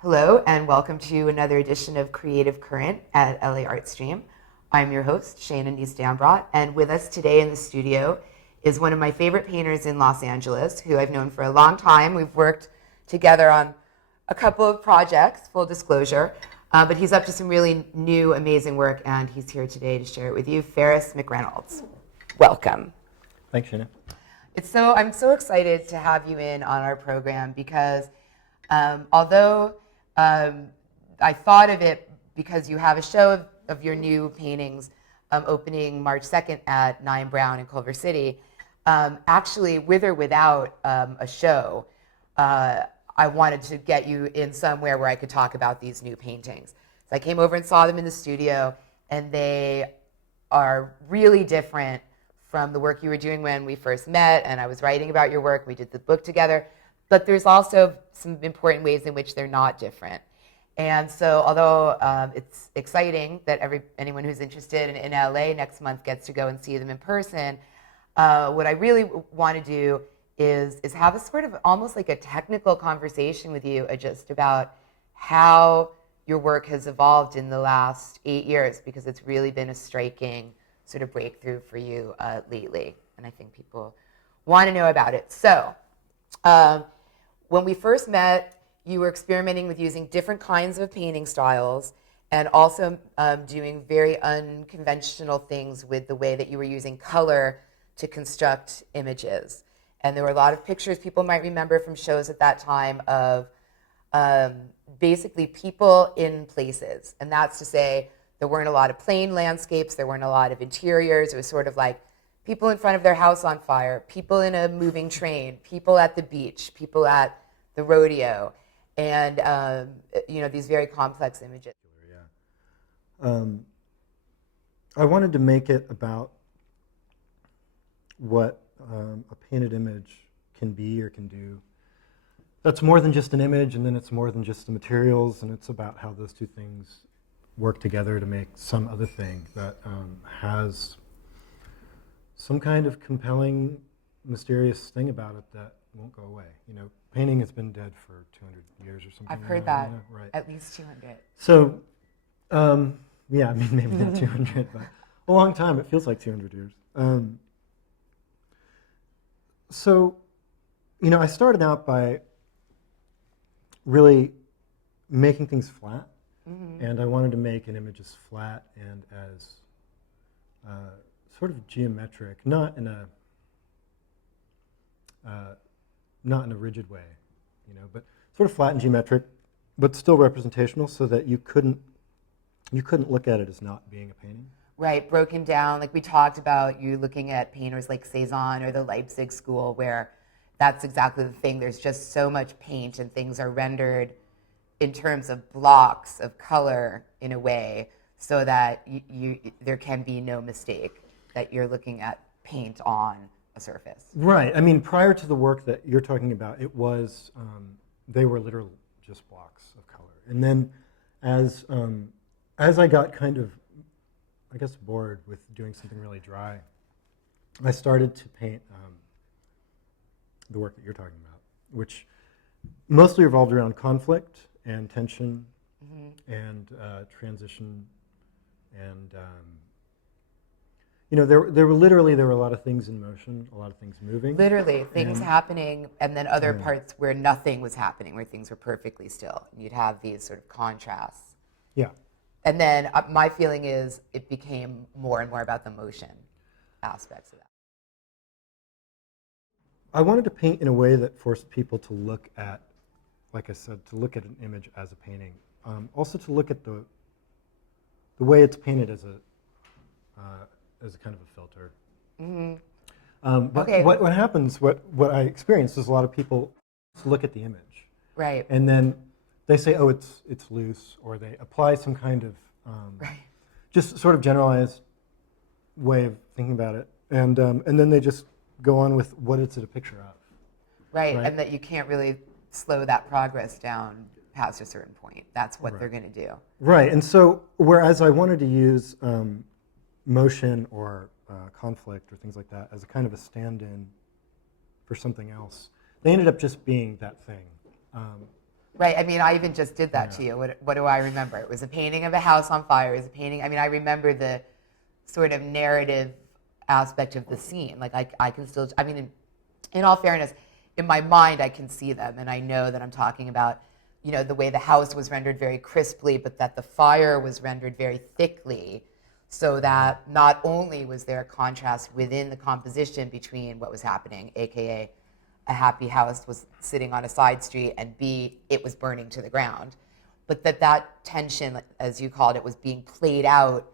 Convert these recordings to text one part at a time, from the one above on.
Hello, and welcome to another edition of Creative Current at LA Art Stream. I'm your host, Shana Nys Dambrot, and with us today in the studio is one of my favorite painters in Los Angeles, who I've known for a long time. We've worked together on a couple of projects, full disclosure, but he's up to some really new, amazing work, and he's here today to share it with you. Faris McReynolds, welcome. Thanks, Shana. I'm so excited to have you in on our program because although I thought of it because you have a show of your new paintings opening March 2nd at 9 Brown in Culver City, actually with or without a show, I wanted to get you in somewhere where I could talk about these new paintings. So I came over and saw them in the studio, and they are really different from the work you were doing when we first met, and I was writing about your work. We did the book together. But there's also some important ways in which they're not different. And so although it's exciting that anyone who's interested in LA next month gets to go and see them in person, what I really want to do is have a sort of almost like a technical conversation with you just about how your work has evolved in the last 8 years, because it's really been a striking sort of breakthrough for you lately. And I think people want to know about it. So when we first met, you were experimenting with using different kinds of painting styles and also doing very unconventional things with the way that you were using color to construct images. And there were a lot of pictures people might remember from shows at that time of basically people in places. And that's to say, there weren't a lot of plain landscapes, there weren't a lot of interiors. It was sort of like people in front of their house on fire, people in a moving train, people at the beach, people at the rodeo, and these very complex images. Yeah. I wanted to make it about what a painted image can be or can do. That's more than just an image, and then it's more than just the materials, and it's about how those two things work together to make some other thing that has some kind of compelling, mysterious thing about it that won't go away. You know, painting has been dead for 200 years or something. I've heard that, right. At least 200. So, yeah, I mean, maybe not 200, but a long time. It feels like 200 years. I started out by really making things flat. Mm-hmm. And I wanted to make an image as flat and as sort of geometric, not in a rigid way, but sort of flat and geometric, but still representational, so that you couldn't look at it as not being a painting. Right, broken down, like we talked about, you looking at painters like Cezanne or the Leipzig school, where that's exactly the thing. There's just so much paint, and things are rendered in terms of blocks of color in a way so that there can be no mistake that you're looking at paint on a surface. Right. I mean, prior to the work that you're talking about, it was, they were literally just blocks of color. And then as I got kind of, I guess, bored with doing something really dry, I started to paint the work that you're talking about, which mostly revolved around conflict and tension, mm-hmm. and transition, and there were a lot of things in motion, a lot of things moving. Literally, things happening, and then other parts where nothing was happening, where things were perfectly still. You'd have these sort of contrasts. Yeah. And then my feeling is it became more and more about the motion aspects of that. I wanted to paint in a way that forced people to look at, like I said, to look at an image as a painting. Also to look at the way it's painted as a kind of a filter. Mm-hmm. But okay. What happens, what I experienced is a lot of people look at the image. Right. And then they say, oh, it's loose, or they apply some kind of right. just sort of generalized way of thinking about it. And then they just go on with what it's a picture of. Right, and that you can't really slow that progress down past a certain point. That's what they're going to do. Right, and so whereas I wanted to use motion or conflict or things like that as a kind of a stand-in for something else, they ended up just being that thing. Right. I mean, I even just did that to you. What do I remember? It was a painting of a house on fire. It was a painting. I mean, I remember the sort of narrative aspect of the scene. Like I can still, I mean, in all fairness, in my mind, I can see them, and I know that I'm talking about, you know, the way the house was rendered very crisply, but that the fire was rendered very thickly, so that not only was there a contrast within the composition between what was happening, aka a happy house was sitting on a side street, and B, it was burning to the ground, but that tension, as you called it, was being played out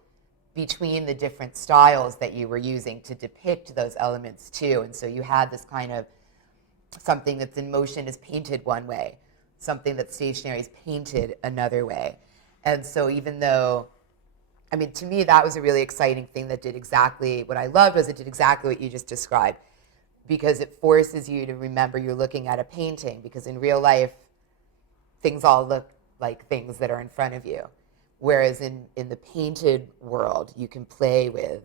between the different styles that you were using to depict those elements too. And so you had this kind of something that's in motion is painted one way, something that's stationary is painted another way. And so even though, I mean, to me, that was a really exciting thing that did exactly what I loved, was it did exactly what you just described, because it forces you to remember you're looking at a painting, because in real life, things all look like things that are in front of you. Whereas in the painted world, you can play with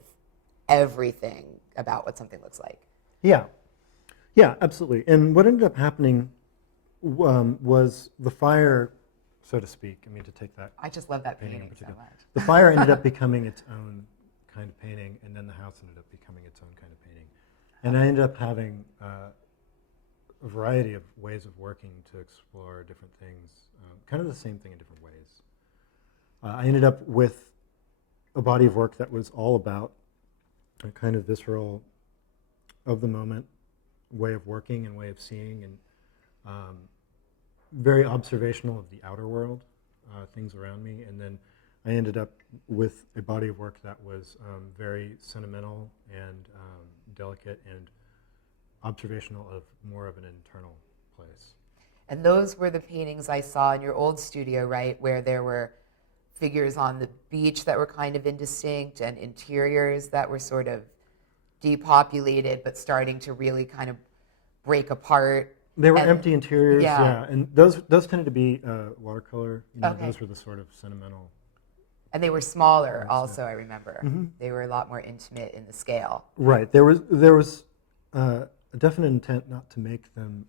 everything about what something looks like. Yeah, yeah, absolutely. And what ended up happening was the fire, so to speak, I mean, to take that. I just love that painting painting so much. The fire ended up becoming its own kind of painting, and then the house ended up becoming its own kind of painting. And I ended up having a variety of ways of working to explore different things, kind of the same thing in different ways. I ended up with a body of work that was all about a kind of visceral, of the moment way of working and way of seeing, and very observational of the outer world, things around me. And then I ended up with a body of work that was very sentimental and delicate and observational of more of an internal place. And those were the paintings I saw in your old studio, right, where there were figures on the beach that were kind of indistinct and interiors that were sort of depopulated but starting to really kind of break apart. They were empty interiors, yeah. And those tended to be watercolor. You know, those were the sort of sentimental. And they were smaller also, I remember. Mm-hmm. They were a lot more intimate in the scale. Right. There was a definite intent not to make them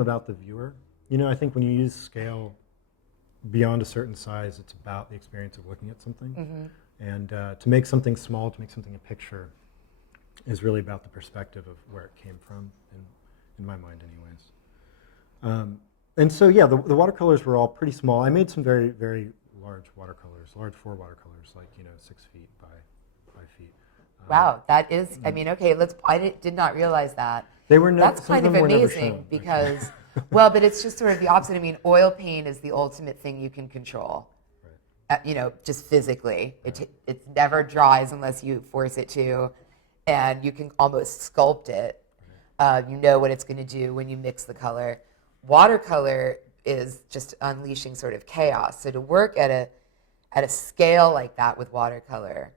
about the viewer. You know, I think when you use scale beyond a certain size, it's about the experience of looking at something. Mm-hmm. And to make something small, to make something a picture, is really about the perspective of where it came from, in my mind anyways. And so, yeah, the watercolors were all pretty small. I made some very, very large watercolors, large 4 watercolors, like, 6 feet by 5 feet. Wow, that is, I mean, okay, I did not realize that. They were That's kind of amazing because, well, but it's just sort of the opposite. I mean, oil paint is the ultimate thing you can control, right. Just physically. Right. It never dries unless you force it to, and you can almost sculpt it. Right. You know what it's going to do when you mix the color. Watercolor is just unleashing sort of chaos. So to work at a scale like that with watercolor,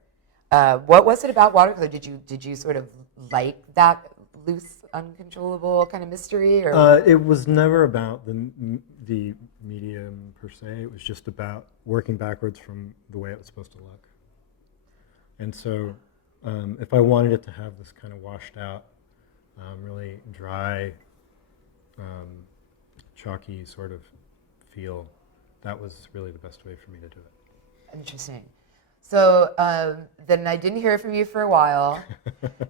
what was it about watercolor? Did you sort of like that loose, uncontrollable kind of mystery? Or? It was never about the medium per se. It was just about working backwards from the way it was supposed to look. And so if I wanted it to have this kind of washed out, really dry, chalky sort of feel, that was really the best way for me to do it. Interesting. So then I didn't hear from you for a while,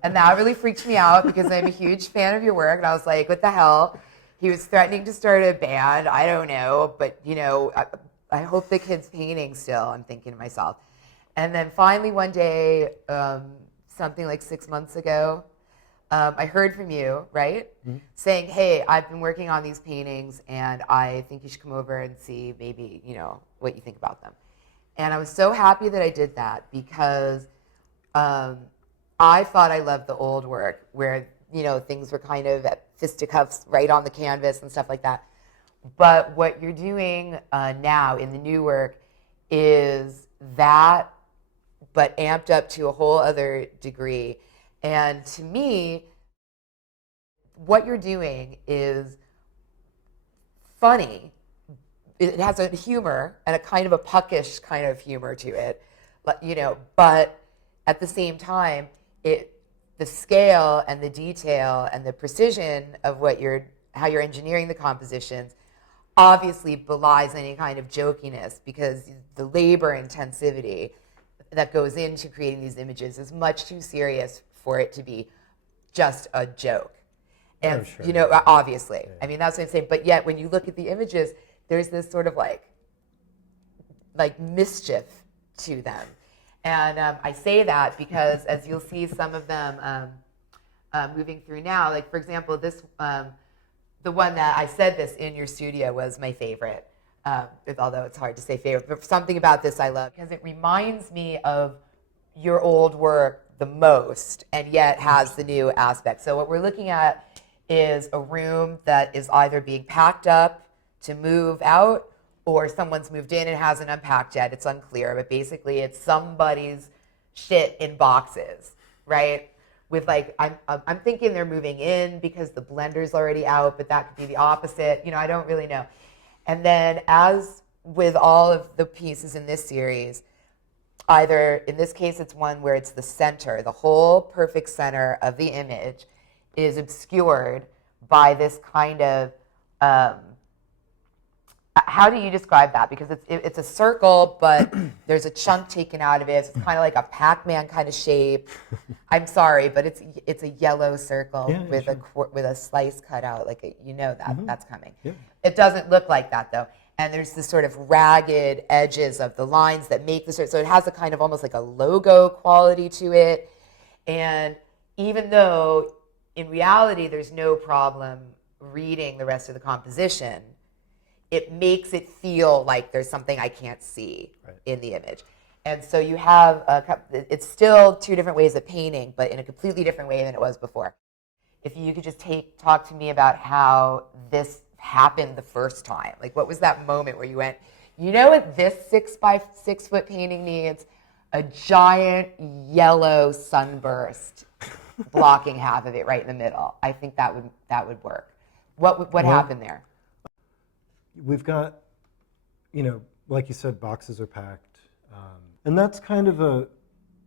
and that really freaked me out because I'm a huge fan of your work, and I was like, what the hell? He was threatening to start a band. I don't know, but I hope the kid's painting still, I'm thinking to myself. And then finally one day, something like 6 months ago, I heard from you, right? Mm-hmm. Saying, hey, I've been working on these paintings, and I think you should come over and see maybe, what you think about them. And I was so happy that I did that because I thought I loved the old work where, things were kind of at fisticuffs right on the canvas and stuff like that. But what you're doing now in the new work is that, but amped up to a whole other degree. And to me, what you're doing is funny. It has a humor and a kind of a puckish kind of humor to it, but at the same time, the scale and the detail and the precision of what you're how you're engineering the compositions obviously belies any kind of jokiness, because the labor intensivity that goes into creating these images is much too serious for it to be just a joke. And, Oh, sure. you know, obviously. I mean, that's what I'm saying. But yet, when you look at the images, there's this sort of like mischief to them. And I say that because, as you'll see some of them moving through now, like, for example, this, the one that I said this in your studio was my favorite, although it's hard to say favorite. But something about this I love, because it reminds me of your old work the most, and yet has the new aspect. So what we're looking at is a room that is either being packed up to move out, or someone's moved in and hasn't unpacked yet. It's unclear, but basically it's somebody's shit in boxes, right? With like, I'm thinking they're moving in because the blender's already out, but that could be the opposite. You know, I don't really know. And then, as with all of the pieces in this series, either, in this case, it's one where it's the center, the whole perfect center of the image is obscured by this kind of, how do you describe that? Because it's a circle, but there's a chunk taken out of it. It's kind of like a Pac-Man kind of shape. I'm sorry, but it's a yellow circle with a slice cut out, like you know that that's coming. Yeah. It doesn't look like that though. And there's this sort of ragged edges of the lines that make the so it has a kind of almost like a logo quality to it. And even though in reality there's no problem reading the rest of the composition, it makes it feel like there's something I can't see in the image. And so you have, it's still two different ways of painting, but in a completely different way than it was before. If you could just talk to me about how this happened the first time. Like, what was that moment where you went, you know what this 6 by 6 foot painting needs? A giant yellow sunburst blocking half of it right in the middle. I think that would work. What happened there? We've got, you know, like you said, boxes are packed. And that's kind of a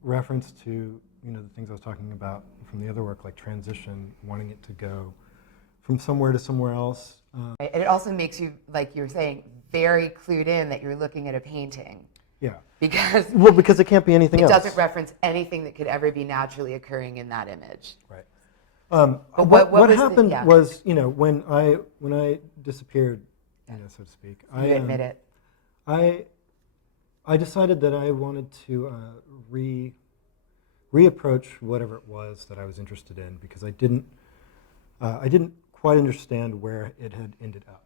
reference to, you know, the things I was talking about from the other work, like transition, wanting it to go from somewhere to somewhere else. And it also makes you, like you were saying, very clued in that you're looking at a painting. Yeah. Because it can't be anything else. It doesn't reference anything that could ever be naturally occurring in that image. Right. What happened was, you know, when I disappeared, you know, so to speak. You admit it. I decided that I wanted to reapproach whatever it was that I was interested in, because I didn't quite understand where it had ended up.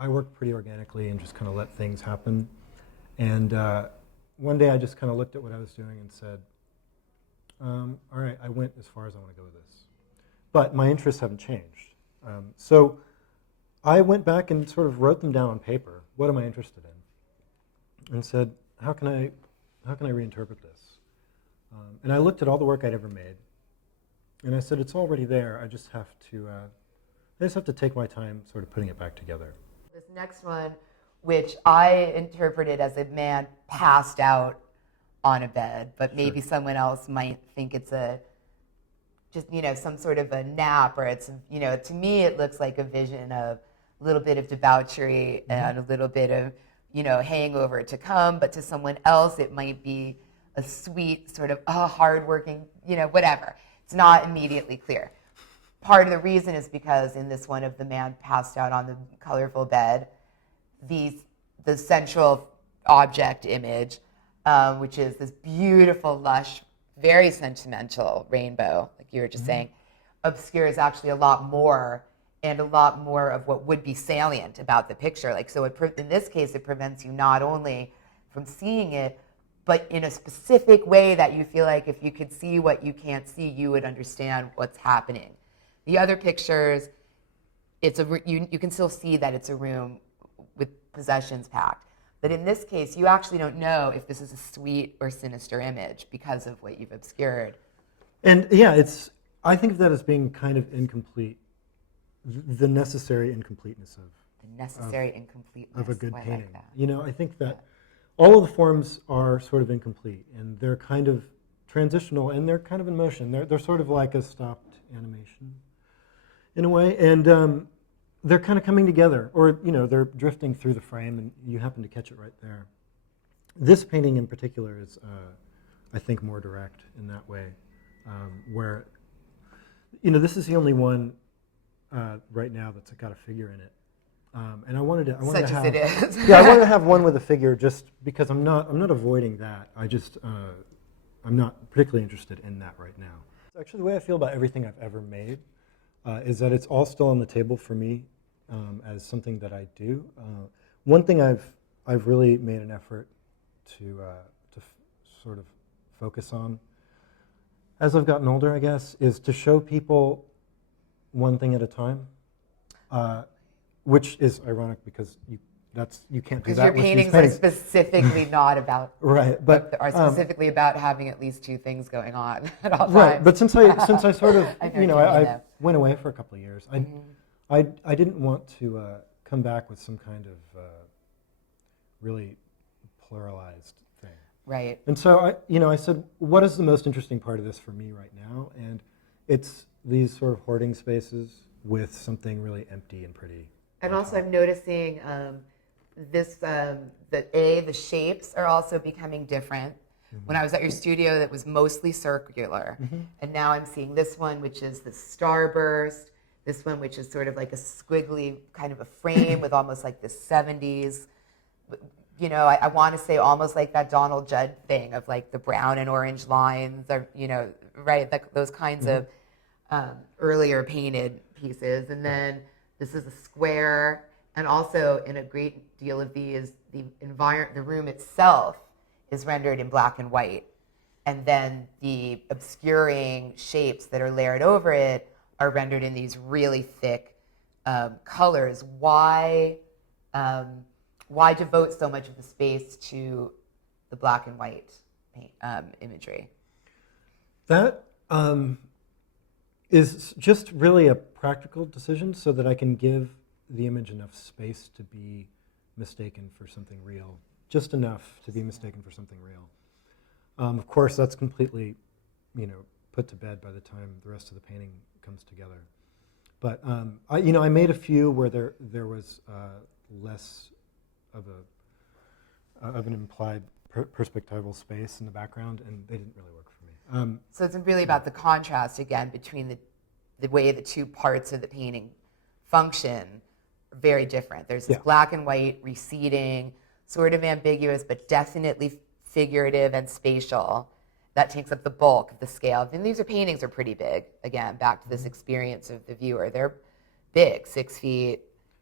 I worked pretty organically and just kind of let things happen. And one day I just kind of looked at what I was doing and said, all right, I went as far as I want to go with this. But my interests haven't changed. So I went back and sort of wrote them down on paper. What am I interested in? And said, how can I reinterpret this? And I looked at all the work I'd ever made, and I said, it's already there. I just have to take my time sort of putting it back together. This next one, which I interpreted as a man passed out on a bed, but maybe someone else might think it's just, you know, some sort of a nap, or it's, you know, to me it looks like a vision of a little bit of debauchery and a little bit of, you know, hangover to come, but to someone else it might be a sweet sort of hardworking, you know, whatever. It's not immediately clear. Part of the reason is because in this one of the man passed out on the colorful bed, the central object image, which is this beautiful, lush, very sentimental rainbow, like you were just saying, obscures actually a lot more, and a lot more of what would be salient about the picture. Like, so in this case, it prevents you not only from seeing it, but in a specific way that you feel like if you could see what you can't see, you would understand what's happening. The other pictures, you can still see that it's a room with possessions packed. But in this case, you actually don't know if this is a sweet or sinister image because of what you've obscured. And yeah, I think of that as being kind of incomplete, the necessary incompleteness of a good painting. Like, you know, I think that all of the forms are sort of incomplete, and they're kind of transitional, and they're kind of in motion. They're sort of like a stopped animation in a way. And they're kind of coming together, or they're drifting through the frame, and you happen to catch it right there. This painting in particular is, I think, more direct in that way, where, this is the only one right now that's got a figure in it, and I wanted to Such have, as it is. yeah, I wanted to have one with a figure just because I'm not avoiding that. I'm not particularly interested in that right now. Actually, the way I feel about everything I've ever made is that it's all still on the table for me as something that I do. One thing I've really made an effort to sort of focus on as I've gotten older, I guess, is to show people one thing at a time, which is ironic because you can't do Because that your with these paintings are paintings. specifically not about Right, but are specifically about having at least two things going on at all right. times. But since I sort of I went away for a couple of years, I didn't want to come back with some kind of really pluralized thing. Right. And so I said, what is the most interesting part of this for me right now? And it's these sort of hoarding spaces with something really empty and pretty. And also, I'm noticing the shapes are also becoming different. When I was at your studio, that was mostly circular, and now I'm seeing this one, which is the starburst. This one, which is sort of like a squiggly kind of a frame with almost like the 70s. I want to say almost like that Donald Judd thing of like the brown and orange lines, or right, those kinds of earlier painted pieces. And then this is a square, and also in a great deal of these, the room itself is rendered in black and white, and then the obscuring shapes that are layered over it are rendered in these really thick colors. Why devote so much of the space to the black and white imagery? That is just really a practical decision so that I can give the image enough space to be mistaken for something real, just enough to be mistaken for something real. Of course, that's completely, put to bed by the time the rest of the painting comes together. But I made a few where there was less of an implied perspectival space in the background, and they didn't really work for me. So it's really about the contrast again between the way the two parts of the painting function are very different. There's this black and white receding, sort of ambiguous, but definitely figurative and spatial. That takes up the bulk of the scale. And these paintings are pretty big. Again, back to this experience of the viewer. They're big, 6 feet,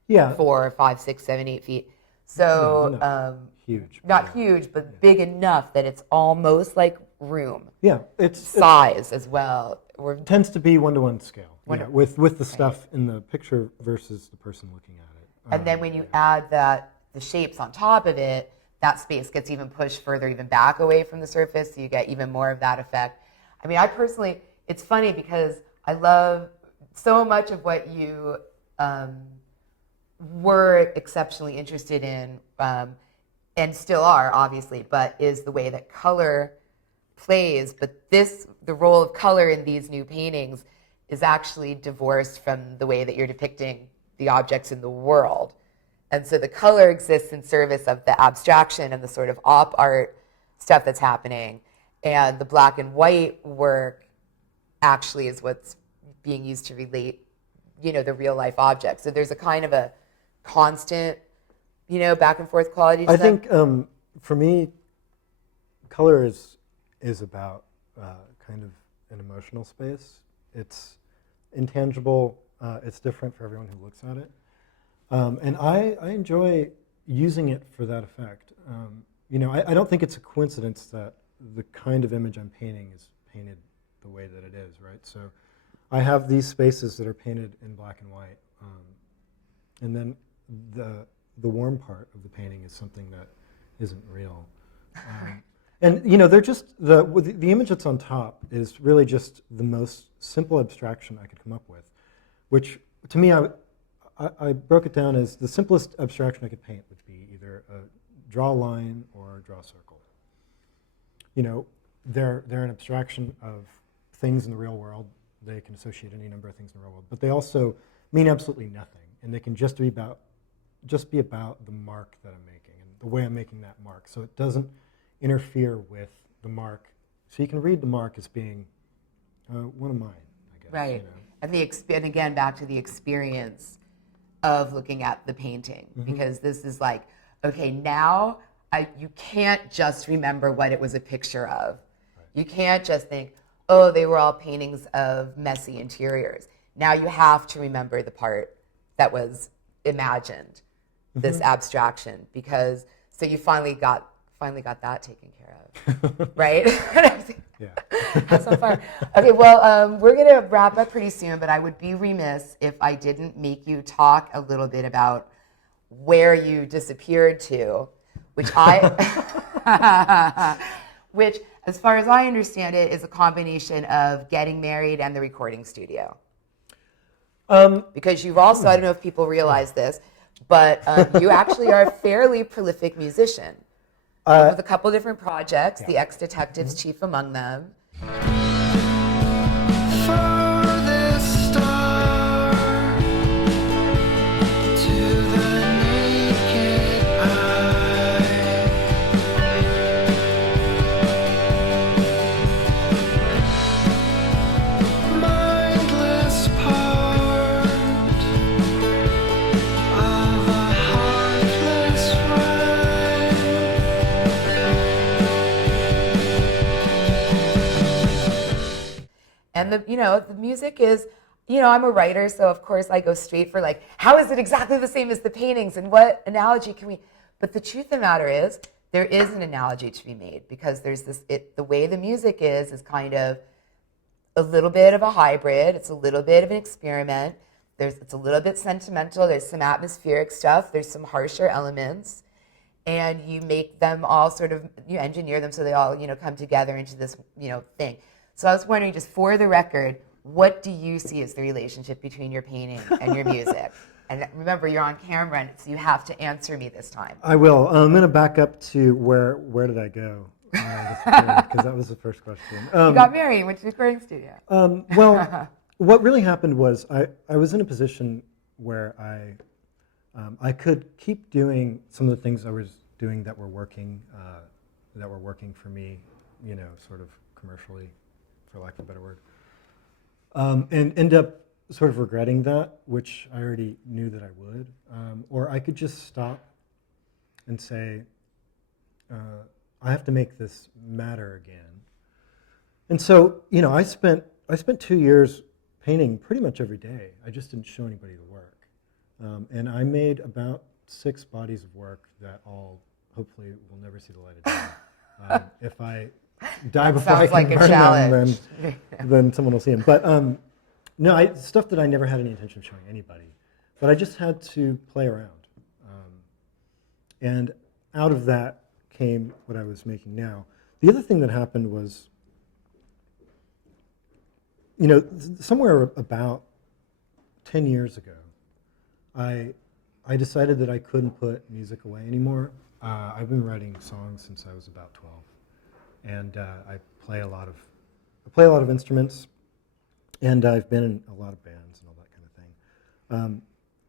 4, 5, 6, 7, 8 feet. So huge. Not huge, but big enough that it's almost like room. Yeah, it's size as well. It tends to be 1-to-1 scale. With the stuff in the picture versus the person looking at it. And then when you add the shapes on top of it, that space gets even pushed further, even back away from the surface, so you get even more of that effect. I mean, I personally, it's funny because I love so much of what you were exceptionally interested in, and still are, obviously, but is the way that color plays. But the role of color in these new paintings is actually divorced from the way that you're depicting the objects in the world. And so the color exists in service of the abstraction and the sort of op art stuff that's happening. And the black and white work actually is what's being used to relate, the real life objects. So there's a kind of a constant, back and forth quality to I them. think for me, color is about kind of an emotional space. It's intangible. It's different for everyone who looks at it. And I enjoy using it for that effect. I don't think it's a coincidence that the kind of image I'm painting is painted the way that it is, right? So I have these spaces that are painted in black and white. And then the warm part of the painting is something that isn't real. And they're just, the image that's on top is really just the most simple abstraction I could come up with, which to me, I broke it down as the simplest abstraction I could paint would be either draw a line or draw a circle. They're an abstraction of things in the real world. They can associate any number of things in the real world, but they also mean absolutely nothing, and they can just be about the mark that I'm making and the way I'm making that mark. So it doesn't interfere with the mark. So you can read the mark as being one of mine, I guess. Right. You know? And again, back to the experience of looking at the painting, because this is like, okay, now you can't just remember what it was a picture of. Right. You can't just think, oh, they were all paintings of messy interiors. Now you have to remember the part that was imagined, this abstraction, because so you finally got that taken care of, right? Yeah. Have some fun. Okay, well, we're going to wrap up pretty soon, but I would be remiss if I didn't make you talk a little bit about where you disappeared to, which which, as far as I understand it, is a combination of getting married and the recording studio. Because you've also, I don't know if people realize this, but you actually are a fairly prolific musician with a couple different projects, the ExDetectives chief among them. And the music is, I'm a writer, so of course I go straight for like, how is it exactly the same as the paintings, and what analogy can we? But the truth of the matter is, there is an analogy to be made, because there's the way the music is kind of a little bit of a hybrid. It's a little bit of an experiment. It's a little bit sentimental. There's some atmospheric stuff. There's some harsher elements, and you make them all sort of, you engineer them so they all come together into this thing. So I was wondering, just for the record, what do you see as the relationship between your painting and your music? And remember, you're on camera, so you have to answer me this time. I will. I'm going to back up to where did I go? Because that was the first question. You got married, went to the recording studio. Well, what really happened was I was in a position where I could keep doing some of the things I was doing that were working for me, sort of commercially, for lack of a better word, and end up sort of regretting that, which I already knew that I would, or I could just stop and say, I have to make this matter again. And so, I spent 2 years painting pretty much every day. I just didn't show anybody the work, and I made about 6 bodies of work that all hopefully will never see the light of day. If I die before I can burn them, then someone will see them. But no, stuff that I never had any intention of showing anybody. But I just had to play around. And out of that came what I was making now. The other thing that happened was, somewhere about 10 years ago, I decided that I couldn't put music away anymore. I've been writing songs since I was about 12. And I play a lot of instruments, and I've been in a lot of bands and all that kind of thing.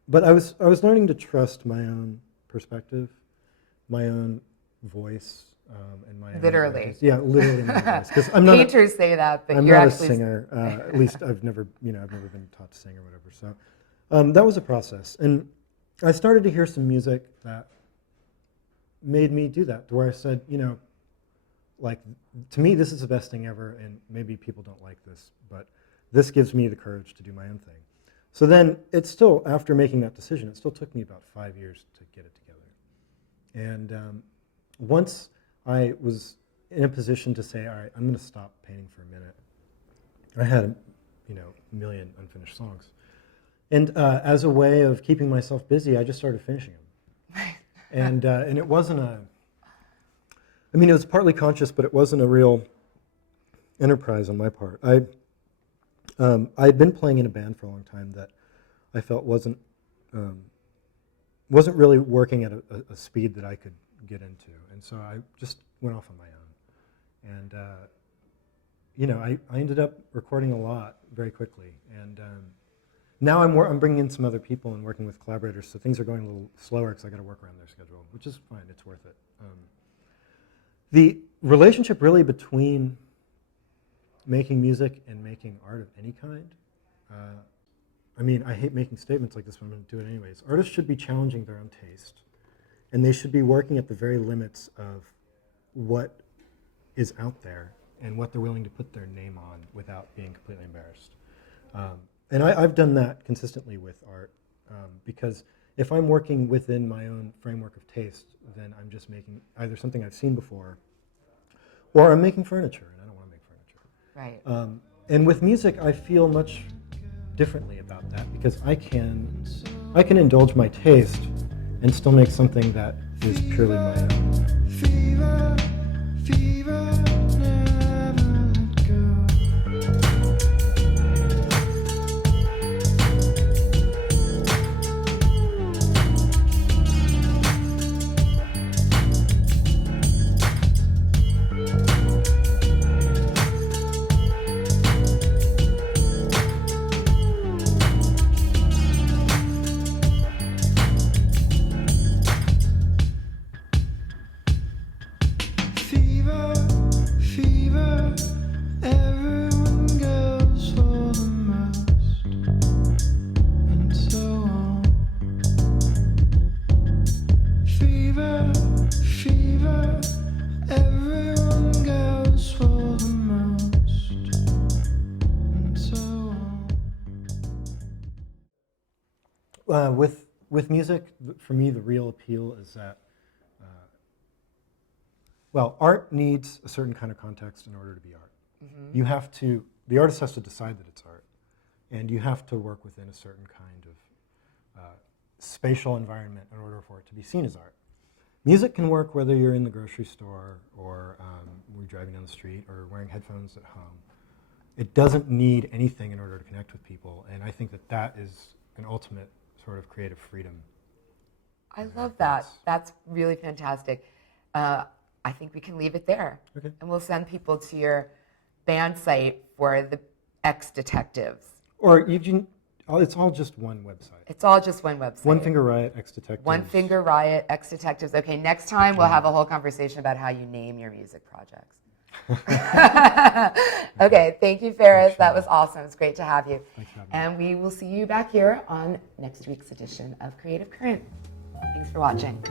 But I was learning to trust my own perspective, my own voice, and my literally. Own yeah, literally my voice. Because I'm not painters say that, but I'm you're not actually a singer. At least I've never been taught to sing or whatever. So that was a process, and I started to hear some music that made me do that, to where I said, like, to me, this is the best thing ever, and maybe people don't like this, but this gives me the courage to do my own thing. So then, it's still, after making that decision, it still took me about 5 years to get it together. And once I was in a position to say, all right, I'm going to stop painting for a minute, I had a million unfinished songs. And as a way of keeping myself busy, I just started finishing them. And it wasn't it was partly conscious, but it wasn't a real enterprise on my part. I'd been playing in a band for a long time that I felt wasn't really working at a speed that I could get into, and so I just went off on my own. And I ended up recording a lot very quickly, and now I'm bringing in some other people and working with collaborators, so things are going a little slower because I got to work around their schedule, which is fine. It's worth it. The relationship really between making music and making art of any kind. I mean, I hate making statements like this, but I'm going to do it anyways. Artists should be challenging their own taste, and they should be working at the very limits of what is out there and what they're willing to put their name on without being completely embarrassed. And I've done that consistently with art, because if I'm working within my own framework of taste, then I'm just making either something I've seen before, or I'm making furniture, and I don't want to make furniture. Right. And with music, I feel much differently about that, because I can indulge my taste and still make something that is purely my own. Fever, fever, never let go. Fever, fever, everyone goes for the most, and so on. Fever, fever, everyone goes for the most, and so on. With music, for me, the real appeal is that, well, art needs a certain kind of context in order to be art. Mm-hmm. You have to, the artist has to decide that it's art, and you have to work within a certain kind of spatial environment in order for it to be seen as art. Music can work whether you're in the grocery store or we're driving down the street or wearing headphones at home. It doesn't need anything in order to connect with people, and I think that that is an ultimate sort of creative freedom. I love that. That's really fantastic. I think we can leave it there. Okay. And we'll send people to your band site for the ExDetectives. Or you can, it's all just one website. It's all just one website. One Finger Riot, ExDetectives. One Finger Riot, ExDetectives. Okay, next time we'll have a whole conversation about how you name your music projects. Okay, thank you, Faris. That was awesome. It's great to have you. Thanks for having me. And we will see you back here on next week's edition of Creative Current. Thanks for watching.